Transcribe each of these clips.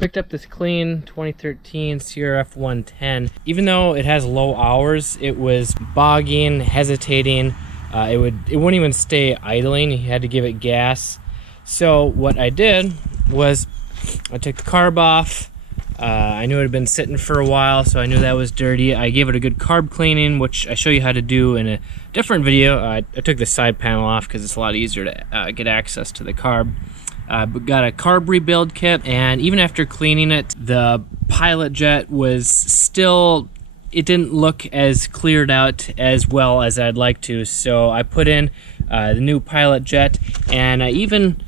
picked up this clean 2013 CRF110. Even though it has low hours, it was bogging, hesitating. It wouldn't even stay idling. You had to give it gas. So what I did was I took the carb off. I knew it had been sitting for a while, so I knew that was dirty. I gave it a good carb cleaning, which I show you how to do in a different video. I took the side panel off because it's a lot easier to get access to the carb. But got a carb rebuild kit, and even after cleaning it, the pilot jet was still, it didn't look as cleared out as well as I'd like to. So I put in the new pilot jet, and I even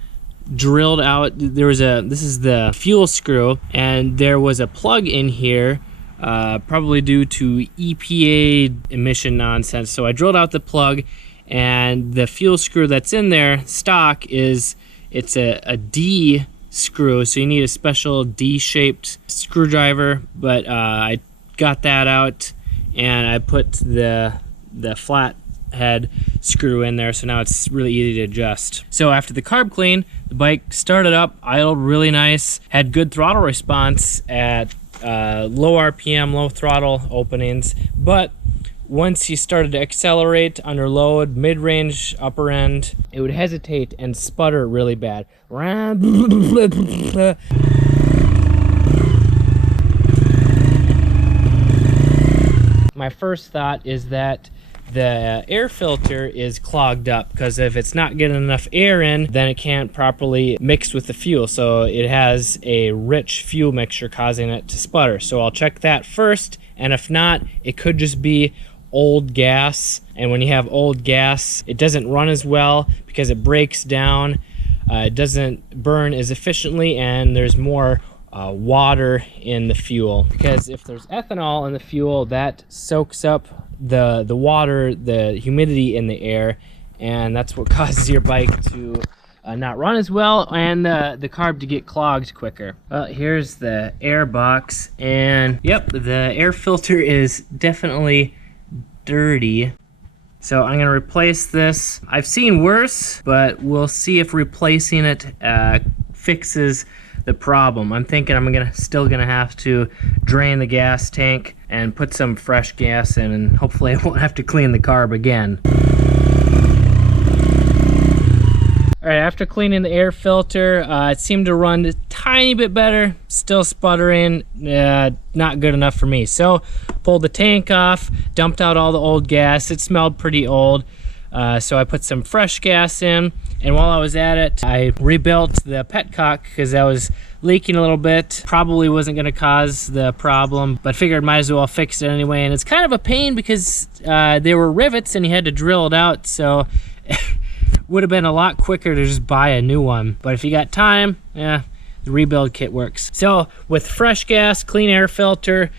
drilled out, this is the fuel screw, and there was a plug in here, probably due to EPA emission nonsense. So I drilled out the plug, and the fuel screw that's in there, stock, it's a D screw, so you need a special D-shaped screwdriver, but I got that out, and I put the flat head screw in there, so now it's really easy to adjust. So after the carb clean, the bike started up, idled really nice, had good throttle response at low RPM, low throttle openings, but once you started to accelerate under load, mid-range, upper end, it would hesitate and sputter really bad. My first thought is that the air filter is clogged up, because if it's not getting enough air in, then it can't properly mix with the fuel. So it has a rich fuel mixture causing it to sputter. So I'll check that first, and if not, it could just be old gas. And when you have old gas, it doesn't run as well because it breaks down, it doesn't burn as efficiently, and there's more water in the fuel. Because if there's ethanol in the fuel, that soaks up the water, the humidity in the air, and that's what causes your bike to not run as well, and the carb to get clogged quicker. Well, here's the air box, and yep, the air filter is definitely dirty. So I'm gonna replace this. I've seen worse, but we'll see if replacing it fixes the problem. I'm thinking I'm still gonna have to drain the gas tank and put some fresh gas in, and hopefully I won't have to clean the carb again. All right, after cleaning the air filter, it seemed to run a tiny bit better. Still sputtering, not good enough for me. So pulled the tank off, dumped out all the old gas. It smelled pretty old, so I put some fresh gas in. And while I was at it, I rebuilt the petcock because I was leaking a little bit. Probably wasn't gonna cause the problem, but figured might as well fix it anyway. And it's kind of a pain because there were rivets and you had to drill it out, so would have been a lot quicker to just buy a new one. But if you got time, yeah, the rebuild kit works. So with fresh gas, clean air filter,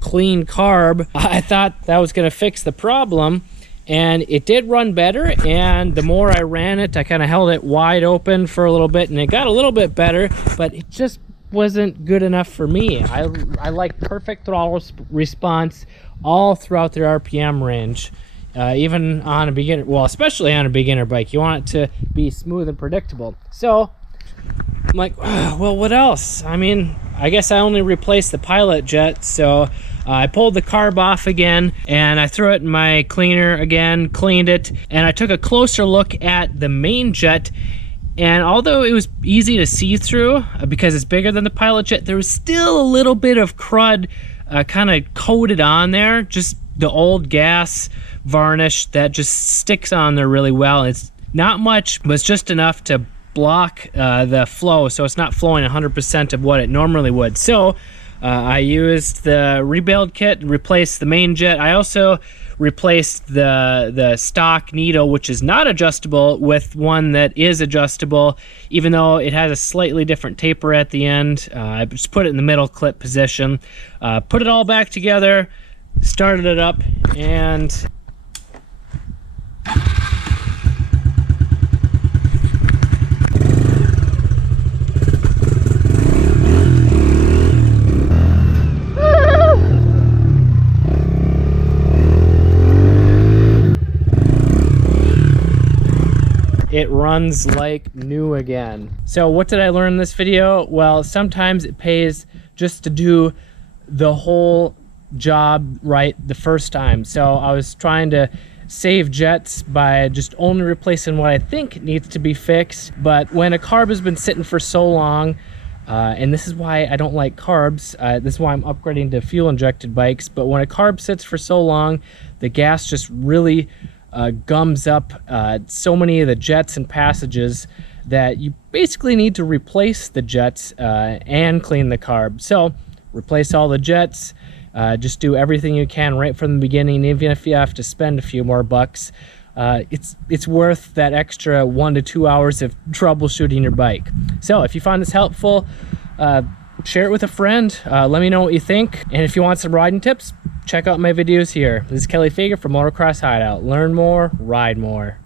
clean carb, I thought that was gonna fix the problem. And it did run better, and the more I ran it, I kind of held it wide open for a little bit, and it got a little bit better, but it just wasn't good enough for me. I like perfect throttle response all throughout the RPM range. Even on a beginner, well, especially on a beginner bike, you want it to be smooth and predictable. So I'm like, well, what else? I mean, I guess I only replaced the pilot jet, so I pulled the carb off again, and I threw it in my cleaner again, cleaned it, and I took a closer look at the main jet. And although it was easy to see through because it's bigger than the pilot jet, there was still a little bit of crud kind of coated on there, just the old gas varnish that just sticks on there really well. It's not much, but it's just enough to block the flow, so it's not flowing 100% of what it normally would. So I used the rebuild kit and replaced the main jet. I also replaced the stock needle, which is not adjustable, with one that is adjustable, even though it has a slightly different taper at the end. I just put it in the middle clip position, put it all back together, started it up, and it runs like new again. So what did I learn in this video? Well, sometimes it pays just to do the whole job right the first time. So I was trying to save jets by just only replacing what I think needs to be fixed. But when a carb has been sitting for so long, and this is why I don't like carbs, this is why I'm upgrading to fuel injected bikes, but when a carb sits for so long, the gas just really gums up so many of the jets and passages that you basically need to replace the jets and clean the carb. So replace all the jets, just do everything you can right from the beginning. Even if you have to spend a few more bucks, it's worth that extra 1 to 2 hours of troubleshooting your bike. So if you find this helpful, share it with a friend. Let me know what you think. And if you want some riding tips, check out my videos here. This is Kelly Fager from Motocross Hideout. Learn more, ride more.